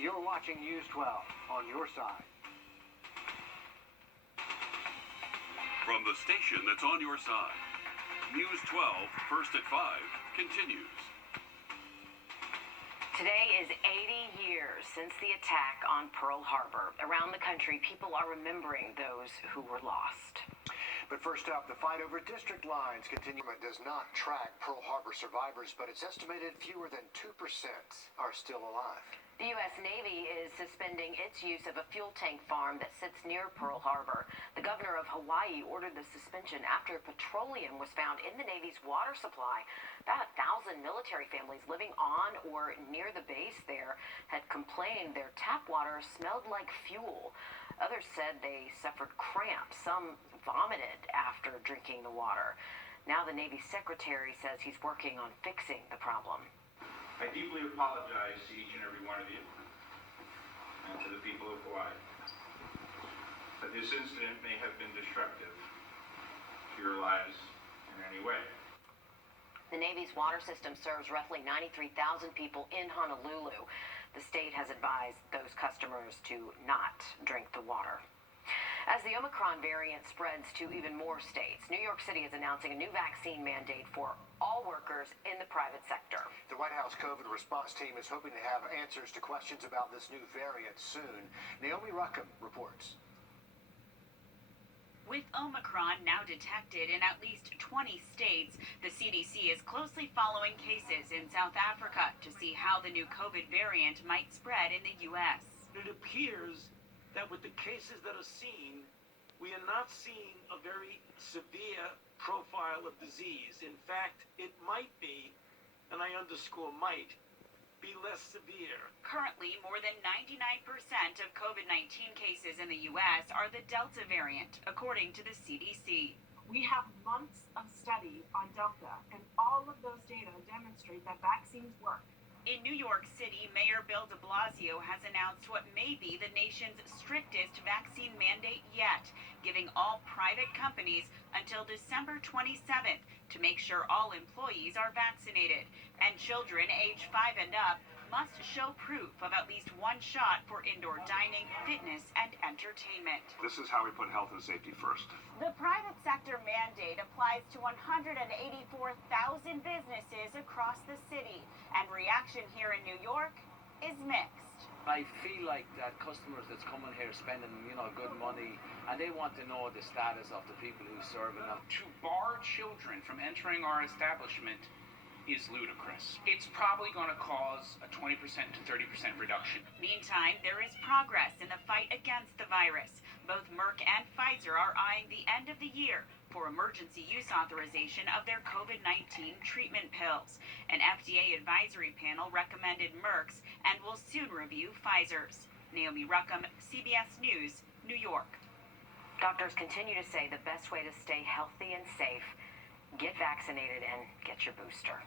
You're watching News 12 on your side. From the station that's on your side, News 12, first at 5, continues. Today is 80 years since the attack on Pearl Harbor. Around the country, people are remembering those who were lost. But first up, the fight over district lines continues. It does not track Pearl Harbor survivors, but it's estimated fewer than 2% are still alive. The U.S. Navy is suspending its use of a fuel tank farm that sits near Pearl Harbor. The governor of Hawaii ordered the suspension after petroleum was found in the Navy's water supply. About 1,000 military families living on or near the base there had complained their tap water smelled like fuel. Others said they suffered cramps. Some vomited after drinking the water. Now the Navy secretary says he's working on fixing the problem. I deeply apologize to each and every one of you and to the people of Hawaii that this incident may have been destructive to your lives in any way. The Navy's water system serves roughly 93,000 people in Honolulu. The state has advised those customers to not drink the water. As the Omicron variant spreads to even more states, New York City is announcing a new vaccine mandate for all workers in the private sector. The White House COVID response team is hoping to have answers to questions about this new variant soon. Naomi Ruckham reports. With Omicron now detected in at least 20 states, the CDC is closely following cases in South Africa to see how the new COVID variant might spread in the U.S. It appears that with the cases that are seen, we are not seeing a very severe profile of disease. In fact, it might be, and I underscore might, be less severe. Currently, more than 99% of COVID-19 cases in the U.S. are the Delta variant, according to the CDC. We have months of study on Delta, and all of those data demonstrate that vaccines work. In New York City, Mayor Bill de Blasio has announced what may be the nation's strictest vaccine mandate yet, giving all private companies until December 27th to make sure all employees are vaccinated. And children age 5 and up must show proof of at least one shot for indoor dining, fitness, and entertainment. This is how we put health and safety first. The private sector mandate applies to 184,000 businesses across the city, and reaction here in New York is mixed. I feel like that customers that's coming here spending, good money, and they want to know the status of the people who serve them. To bar children from entering our establishment is ludicrous. It's probably going to cause a 20% to 30% reduction. Meantime, there is progress in the fight against the virus. Both Merck and Pfizer are eyeing the end of the year for emergency use authorization of their COVID-19 treatment pills. An FDA advisory panel recommended Merck's and will soon review Pfizer's. Naomi Ruckham, CBS News, New York. Doctors continue to say the best way to stay healthy and safe, get vaccinated and get your booster.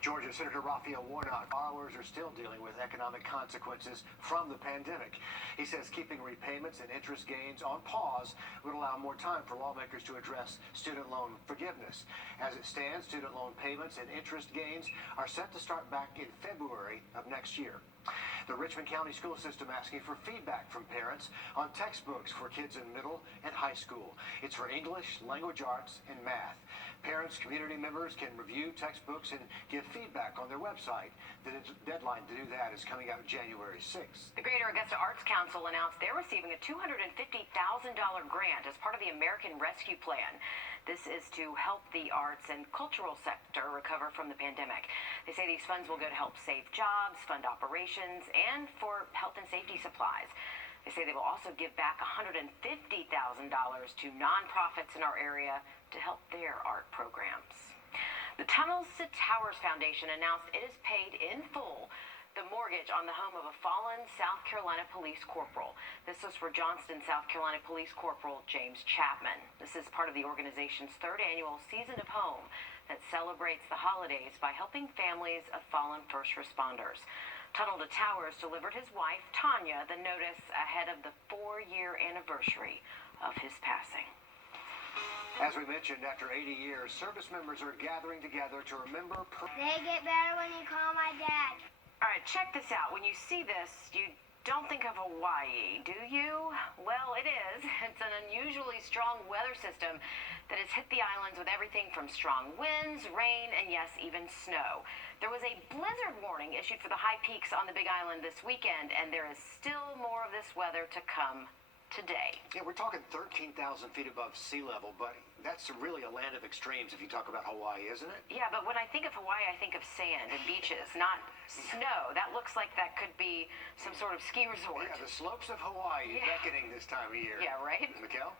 Georgia Senator Raphael Warnock, borrowers are still dealing with economic consequences from the pandemic. He says keeping repayments and interest gains on pause would allow more time for lawmakers to address student loan forgiveness. As it stands, student loan payments and interest gains are set to start back in February of next year. The Richmond County School System asking for feedback from parents on textbooks for kids in middle and high school. It's for English, language arts, and math. Parents, community members can review textbooks and give feedback on their website. The deadline to do that is coming out January 6th. The Greater Augusta Arts Council announced they're receiving a $250,000 grant as part of the American Rescue Plan. This is to help the arts and cultural sector recover from the pandemic. They say these funds will go to help save jobs, fund operations, and for health and safety supplies. They say they will also give back $150,000 to nonprofits in our area to help their art programs. The Tunnels to Towers Foundation announced it has paid in full the mortgage on the home of a fallen South Carolina police corporal. This was for Johnston, South Carolina Police Corporal James Chapman. This is part of the organization's third annual Season of Home that celebrates the holidays by helping families of fallen first responders. Tunnel to Towers delivered his wife, Tanya, the notice ahead of the 4-year anniversary of his passing. As we mentioned, after 80 years, service members are gathering together to remember. They get better when you call my dad. All right, check this out. When you see this, you don't think of Hawaii, do you? Well, it is. It's an unusually strong weather system that has hit the islands with everything from strong winds, rain, and yes, even snow. There was a blizzard warning issued for the high peaks on the Big Island this weekend, and there is still more of this weather to come today. Yeah, we're talking 13,000 feet above sea level, but that's really a land of extremes if you talk about Hawaii, isn't it? Yeah, but when I think of Hawaii, I think of sand and beaches, not snow. That looks like that could be some sort of ski resort. Yeah, the slopes of Hawaii beckoning this time of year. Yeah, right? Mikkel?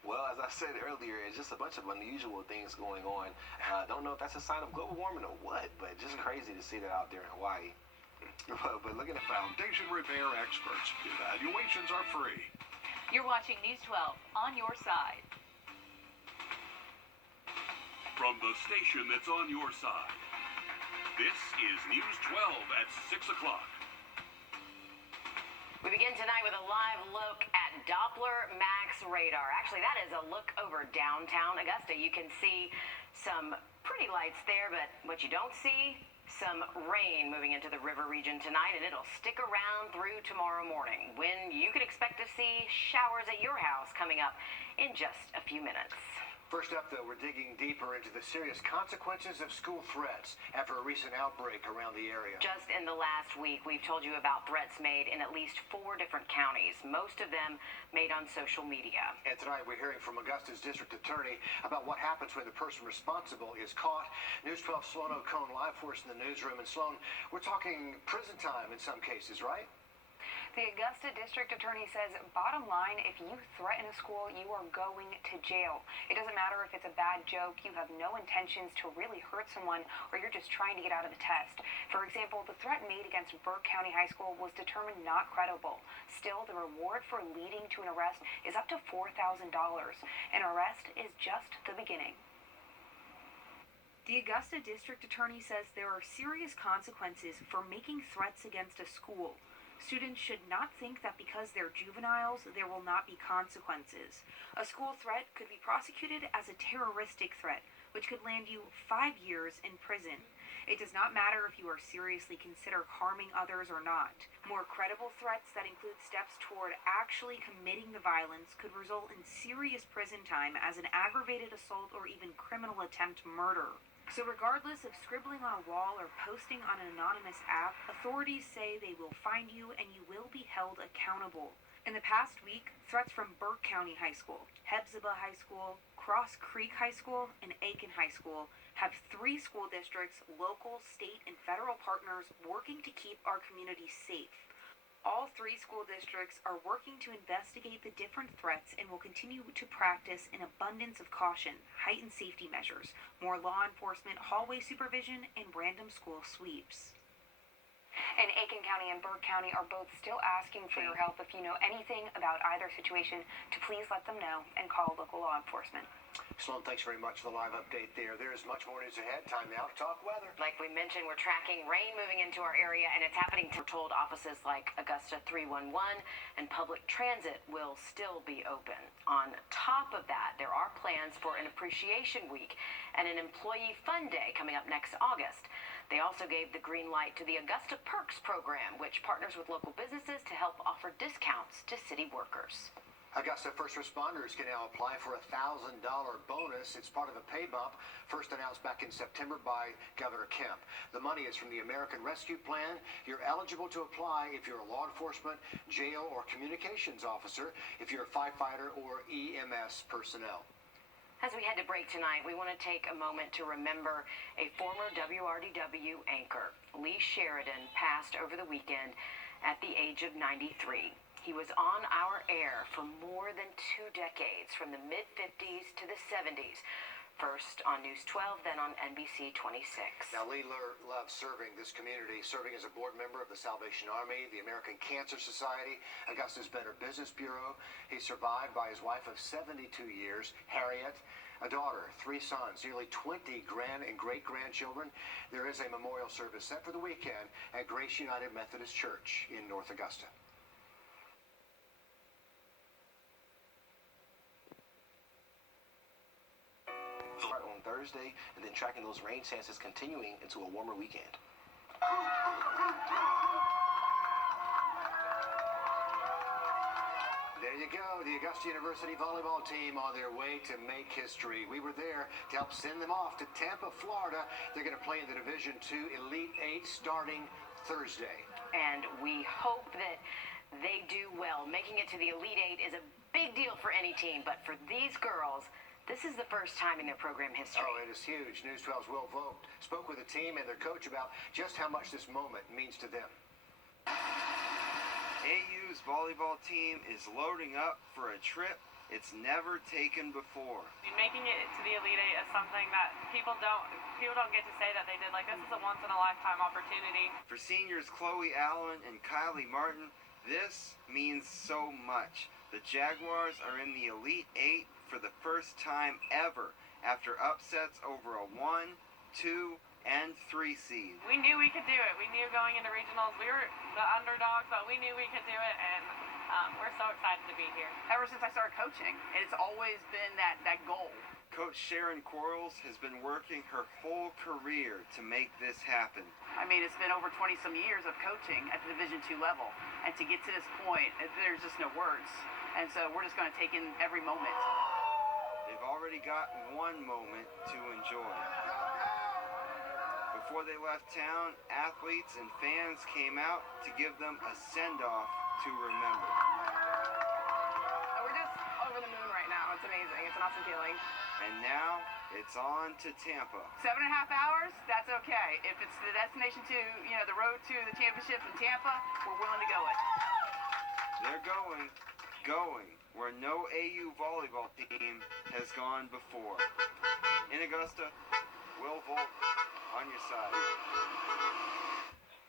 Well, as I said earlier, it's just a bunch of unusual things going on. Don't know if that's a sign of global warming or what, but just crazy to see that out there in Hawaii. But look at the Foundation Repair experts. Evaluations are free. You're watching News 12 on your side. From the station that's on your side, this is News 12 at 6 o'clock. We begin tonight with a live look at Doppler Max radar. Actually, that is a look over downtown Augusta. You can see some pretty lights there, but what you don't see, some rain moving into the river region tonight, and it'll stick around through tomorrow morning, when you can expect to see showers at your house coming up in just a few minutes. First up, though, we're digging deeper into the serious consequences of school threats after a recent outbreak around the area. Just in the last week, we've told you about threats made in at least 4 different counties, most of them made on social media. And tonight we're hearing from Augusta's district attorney about what happens when the person responsible is caught. News 12 Sloan O'Cone live for us in the newsroom. And Sloan, we're talking prison time in some cases, right? The Augusta District Attorney says, bottom line, if you threaten a school, you are going to jail. It doesn't matter if it's a bad joke, you have no intentions to really hurt someone, or you're just trying to get out of the test. For example, the threat made against Burke County High School was determined not credible. Still, the reward for leading to an arrest is up to $4,000. An arrest is just the beginning. The Augusta District Attorney says there are serious consequences for making threats against a school. Students should not think that because they're juveniles, there will not be consequences. A school threat could be prosecuted as a terroristic threat, which could land you 5 years in prison. It does not matter if you are seriously considered harming others or not. More credible threats that include steps toward actually committing the violence could result in serious prison time as an aggravated assault or even criminal attempt murder. So regardless of scribbling on a wall or posting on an anonymous app, authorities say they will find you and you will be held accountable. In the past week, threats from Burke County High School, Hephzibah High School, Cross Creek High School, and Aiken High School have 3 school districts, local, state, and federal partners working to keep our community safe. All 3 school districts are working to investigate the different threats and will continue to practice an abundance of caution, heightened safety measures, more law enforcement, hallway supervision, and random school sweeps. And Aiken County and Burke County are both still asking for your help. If you know anything about either situation, to please let them know and call local law enforcement. Sloan, thanks very much for the live update there. There is much more news ahead. Time now to talk weather. Like we mentioned, we're tracking rain moving into our area, and it's happening. We're told offices like Augusta 311 and public transit will still be open. On top of that, there are plans for an appreciation week and an employee fun day coming up next August. They also gave the green light to the Augusta Perks program, which partners with local businesses to help offer discounts to city workers. Augusta first responders can now apply for a $1,000 bonus. It's part of a pay bump first announced back in September by Governor Kemp. The money is from the American Rescue Plan. You're eligible to apply if you're a law enforcement, jail, or communications officer, if you're a firefighter or EMS personnel. As we head to break tonight, we want to take a moment to remember a former WRDW anchor. Lee Sheridan passed over the weekend at the age of 93. He was on our air for more than 2 decades, from the mid-50s to the 70s. First on News 12, then on NBC 26. Now, Lee loved serving this community, serving as a board member of the Salvation Army, the American Cancer Society, Augusta's Better Business Bureau. He's survived by his wife of 72 years, Harriet, a daughter, 3 sons, nearly 20 grand and great-grandchildren. There is a memorial service set for the weekend at Grace United Methodist Church in North Augusta. Thursday, and then tracking those rain chances continuing into a warmer weekend. There you go, the Augusta University volleyball team on their way to make history. We were there to help send them off to Tampa, Florida. They're going to play in the Division II Elite 8 starting Thursday. And we hope that they do well. Making it to the Elite 8 is a big deal for any team, but for these girls, this is the first time in their program history. Oh, it is huge. News 12's Will Vogt spoke with the team and their coach about just how much this moment means to them. AU's volleyball team is loading up for a trip it's never taken before. Making it to the Elite 8 is something that people don't get to say that they did. Like, this is a once-in-a-lifetime opportunity. For seniors Chloe Allen and Kylie Martin, this means so much. The Jaguars are in the Elite 8 for the first time ever after upsets over a 1, 2, and 3 seed. We knew we could do it. We knew going into regionals we were the underdogs, but we knew we could do it, and we're so excited to be here. Ever since I started coaching, it's always been that goal. Coach Sharon Quarles has been working her whole career to make this happen. I mean, it's been over 20-some years of coaching at the Division II level, and to get to this point, there's just no words. And so we're just going to take in every moment. They've already got one moment to enjoy. Before they left town, athletes and fans came out to give them a send-off to remember. We're just over the moon right now. It's amazing. It's an awesome feeling. And now, it's on to Tampa. 7.5 hours, that's okay. If it's the destination to, the road to the championship in Tampa, we're willing to go it. They're going where no AU volleyball team has gone before. In Augusta, Will Vogt on your side.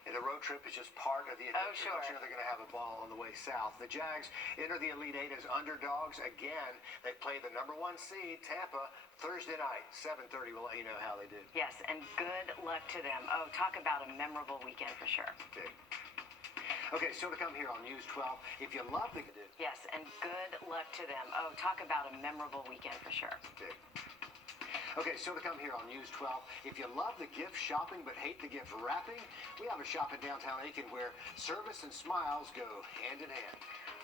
And the road trip is just part of the adventure. Sure. They're going to have a ball on the way south. The Jags enter the Elite 8 as underdogs again. They play the number 1 seed, Tampa, Thursday night, 7:30. We'll let you know how they do. Yes, and good luck to them. Oh, talk about a memorable weekend for sure. Big. Okay, still to come here on News 12. If you love the... Yes, and good luck to them. Oh, talk about a memorable weekend for sure. Big. Okay, still to come here on News 12. If you love the gift shopping but hate the gift wrapping, we have a shop in downtown Aiken where service and smiles go hand in hand.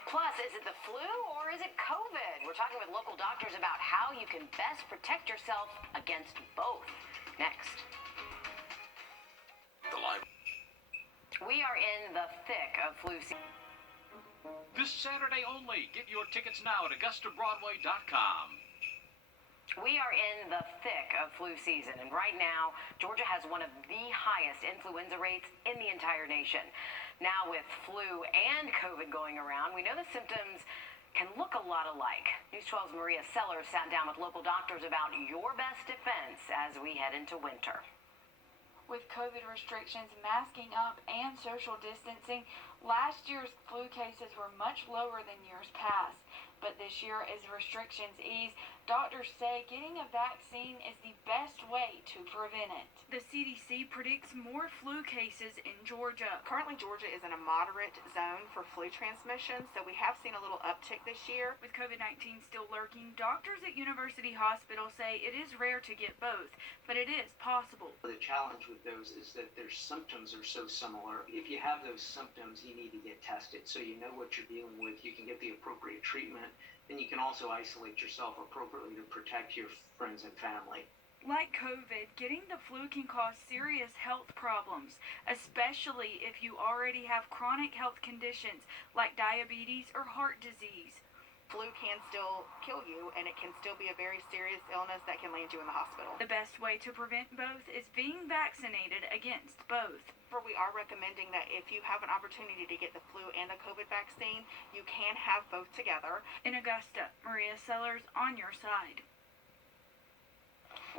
Plus, is it the flu or is it COVID? We're talking with local doctors about how you can best protect yourself against both. Next. The live. We are in the thick of flu season. This Saturday only. Get your tickets now at AugustaBroadway.com. We are in the thick of flu season, and right now, Georgia has one of the highest influenza rates in the entire nation. Now, with flu and COVID going around, we know the symptoms can look a lot alike. News 12's Maria Sellers sat down with local doctors about your best defense as we head into winter. With COVID restrictions, masking up, and social distancing, last year's flu cases were much lower than years past. But this year, as restrictions ease, doctors say getting a vaccine is the best way to prevent it. The CDC predicts more flu cases in Georgia. Currently, Georgia is in a moderate zone for flu transmission, so we have seen a little uptick this year. With COVID-19 still lurking, doctors at University Hospital say it is rare to get both, but it is possible. The challenge with those is that their symptoms are so similar. If you have those symptoms, you need to get tested so you know what you're dealing with. You can get the appropriate treatment, and you can also isolate yourself appropriately to protect your friends and family. Like COVID, getting the flu can cause serious health problems, especially if you already have chronic health conditions like diabetes or heart disease. Flu can still kill you, and it can still be a very serious illness that can land you in the hospital. The best way to prevent both is being vaccinated against both. We are recommending that if you have an opportunity to get the flu and the COVID vaccine, you can have both together. In Augusta, Maria Sellers on your side.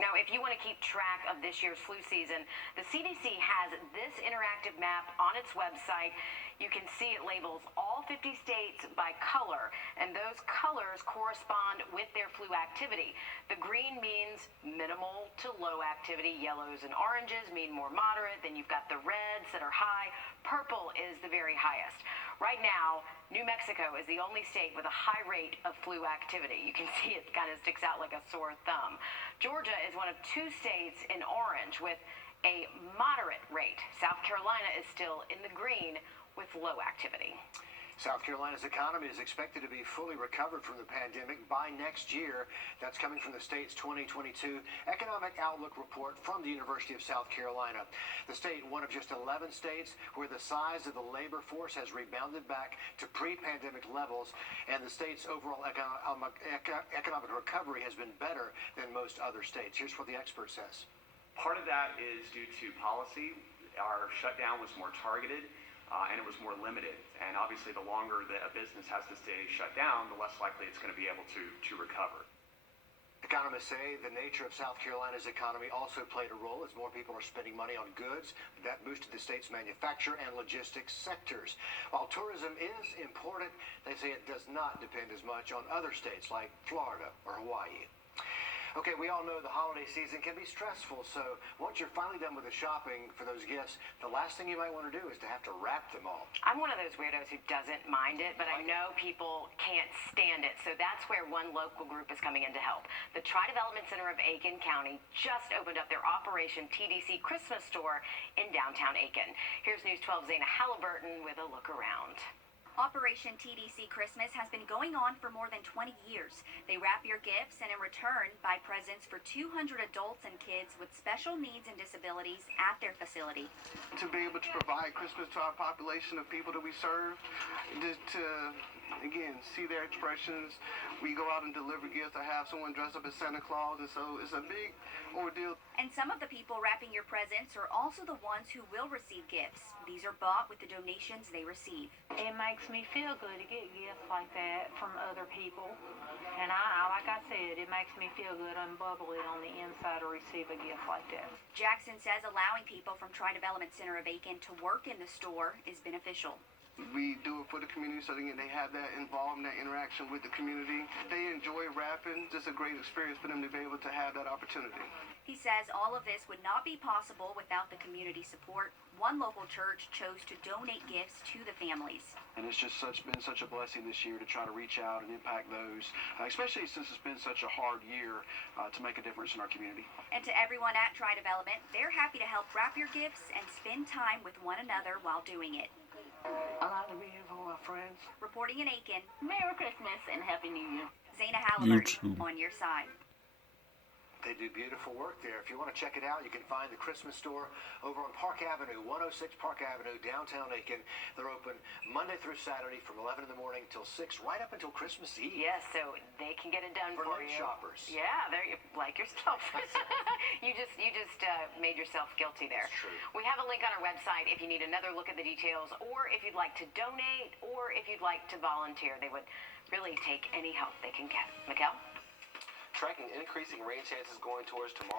Now, if you want to keep track of this year's flu season, the CDC has this interactive map on its website. You can see it labels all 50 states by color, and those colors correspond with their flu activity. The green means minimal to low activity. Yellows and oranges mean more moderate. Then you've got the reds that are high. purple is the very highest. Right now, New Mexico is the only state with a high rate of flu activity. You can see it kind of sticks out like a sore thumb. Georgia is one of 2 states in orange with a moderate rate. South Carolina is still in the green with low activity. South Carolina's economy is expected to be fully recovered from the pandemic by next year. That's coming from the state's 2022 Economic Outlook report from the University of South Carolina. The state, one of just 11 states where the size of the labor force has rebounded back to pre-pandemic levels, and the state's overall economic recovery has been better than most other states. Here's what the expert says. Part of that is due to policy. Our shutdown was more targeted. And it was more limited. And obviously, the longer that a business has to stay shut down, the less likely it's going to be able to recover. Economists say the nature of South Carolina's economy also played a role as more people are spending money on goods. That boosted the state's manufacture and logistics sectors. While tourism is important, they say it does not depend as much on other states like Florida or Hawaii. Okay, we all know the holiday season can be stressful, so once you're finally done with the shopping for those gifts, the last thing you might want to do is to have to wrap them all. I'm one of those weirdos who doesn't mind it, but I know people can't stand it, so that's where one local group is coming in to help. The Tri-Development Center of Aiken County just opened up their Operation TDC Christmas store in downtown Aiken. Here's News 12's Zana Halliburton with a look around. Operation TDC Christmas has been going on for more than 20 years. They wrap your gifts and in return buy presents for 200 adults and kids with special needs and disabilities at their facility. To be able to provide Christmas to our population of people that we serve, to again, see their expressions. We go out and deliver gifts. I have someone dressed up as Santa Claus, and so it's a big ordeal. And some of the people wrapping your presents are also the ones who will receive gifts. These are bought with the donations they receive. It makes me feel good to get gifts like that from other people. And like I said, it makes me feel good and bubbly on the inside to receive a gift like that. Jackson says allowing people from Tri-Development Center of Aiken to work in the store is beneficial. We do it for the community so they have that involvement, that interaction with the community. They enjoy rapping. It's a great experience for them to be able to have that opportunity. He says all of this would not be possible without the community support. One local church chose to donate gifts to the families. And it's just been such a blessing this year to try to reach out and impact those, especially since it's been such a hard year to make a difference in our community. And to everyone at Tri-Development, they're happy to help wrap your gifts and spend time with one another while doing it. I like to be here for my friends. Reporting in Aiken, Merry Christmas and Happy New Year. Zana Halliburton on your side. They do beautiful work there. If you want to check it out, you can find the Christmas store over on Park Avenue, 106 Park Avenue, downtown Aiken. They're open Monday through Saturday from 11 in the morning till 6, right up until Christmas Eve. Yes, so they can get it done for late you. shoppers. Yeah, there you like yourself. you just made yourself guilty there. That's true. We have a link on our website if you need another look at the details, or if you'd like to donate, or if you'd like to volunteer. They would really take any help they can get. Mikkel? Tracking increasing rain chances going towards tomorrow.